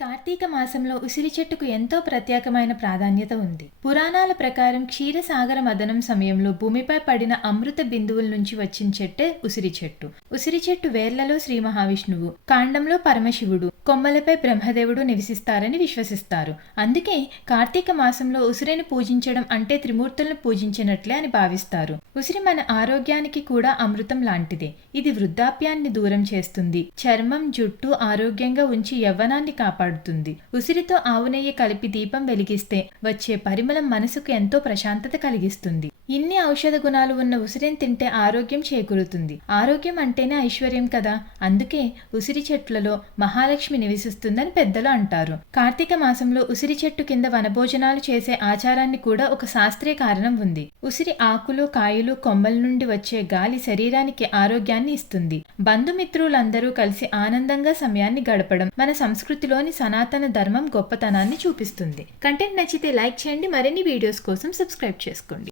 కార్తీక మాసంలో ఉసిరి చెట్టుకు ఎంతో ప్రత్యేకమైన ప్రాధాన్యత ఉంది. పురాణాల ప్రకారం క్షీరసాగర మదనం సమయంలో భూమిపై పడిన అమృత బిందువుల నుంచి వచ్చిన చెట్టే ఉసిరి చెట్టు. ఉసిరి చెట్టు వేర్లలో శ్రీ మహావిష్ణువు కాండంలో పరమశివుడు కొమ్మలపై బ్రహ్మదేవుడు నివసిస్తారని విశ్వసిస్తారు. అందుకే కార్తీక మాసంలో ఉసిరిని పూజించడం అంటే త్రిమూర్తులను పూజించినట్లే అని భావిస్తారు. ఉసిరి మన ఆరోగ్యానికి కూడా అమృతం లాంటిదే. ఇది వృద్ధాప్యాన్ని దూరం చేస్తుంది. చర్మం జుట్టు ఆరోగ్యంగా ఉంచి యవ్వనాన్ని కాపాడుతుంది ఉసిరితో ఆవు నెయ్యి కలిపి దీపం వెలిగిస్తే వచ్చే పరిమళం మనసుకు ఎంతో ప్రశాంతత కలిగిస్తుంది. ఇన్ని ఔషధ గుణాలు ఉన్న ఉసిరిని తింటే ఆరోగ్యం చేకూరుతుంది. ఆరోగ్యం అంటేనే ఐశ్వర్యం కదా. అందుకే ఉసిరి చెట్లలో మహాలక్ష్మి నివసిస్తుందని పెద్దలు అంటారు. కార్తీక మాసంలో ఉసిరి చెట్టు కింద వనభోజనాలు చేసే ఆచారాన్ని కూడా ఒక శాస్త్రీయ కారణం ఉంది. ఉసిరి ఆకులు కాయలు కొమ్మల నుండి వచ్చే గాలి శరీరానికి ఆరోగ్యాన్ని ఇస్తుంది. బంధుమిత్రులందరూ కలిసి ఆనందంగా సమయాన్ని గడపడం మన సంస్కృతిలోని సనాతన ధర్మం గొప్పతనాన్ని చూపిస్తుంది. కంటెంట్ నచ్చితే లైక్ చేయండి. మరిన్ని వీడియోస్ కోసం సబ్స్క్రైబ్ చేసుకోండి.